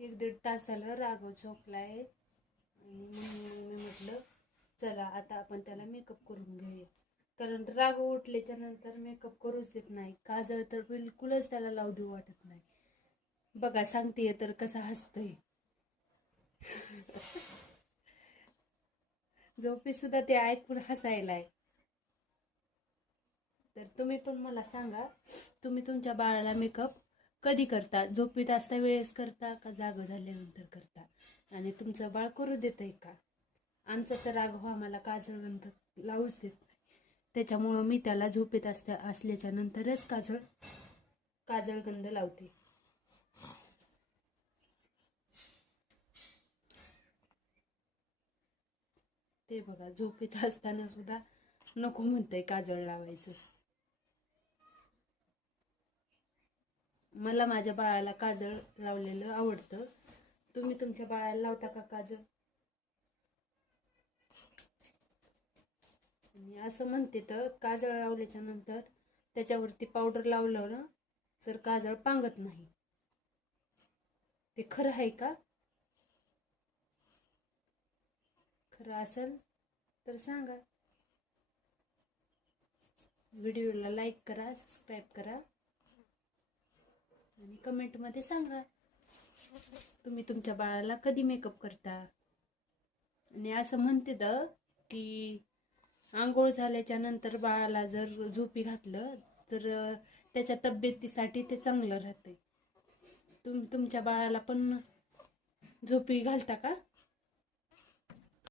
एक दीड तास झालं राघव झोपलाय आणि मी म्हटलं चला आता आपण त्याला मेकअप करून घेऊया. कारण राघव उठल्याच्या नंतर मेकअप करूच देत नाही. काजळ तर बिलकुलच त्याला लावू देऊ वाटत नाही. बघा सांगतेय तर कसा हसतय. झोपी सुद्धा ते ऐकून हसायलाय. तर तुम्ही पण मला सांगा, तुम्ही तुमच्या बाळाला मेकअप कधी करता? झोपीत असता वेळेस करता का जागं झाल्यानंतर करता? आणि तुमचं बाळ करू देतंय का? आमचा तर राघव आम्हाला काजळगंध लावूच देत नाही. त्याच्यामुळं मी त्याला झोपीत असल्याच्या नंतरच काजळगंध लावते. ते बघा झोपीत असताना सुद्धा नको म्हणतंय काजळ लावायचं. मला माझ्या बाळाला काजळ लावलेलं आवडतं. तुम्ही तुमच्या बाळाला लावता का काजळ? मी असं म्हणते तर काजळ लावल्याच्या नंतर त्याच्यावरती पावडर लावलं ना तर काजळ पांगत नाही. ते खरं आहे का? खरं असेल तर सांगा. व्हिडिओला लाईक करा, सबस्क्राईब करा आणि कमेंटमध्ये सांगा तुम्ही तुमच्या बाळाला कधी मेकअप करता. आणि असं म्हणते तर की आंघोळ झाल्याच्या नंतर बाळाला जर झोपी घातलं तर त्याच्या तब्येतीसाठी ते चांगलं राहते. तुमच्या बाळाला पण झोपी घालता का?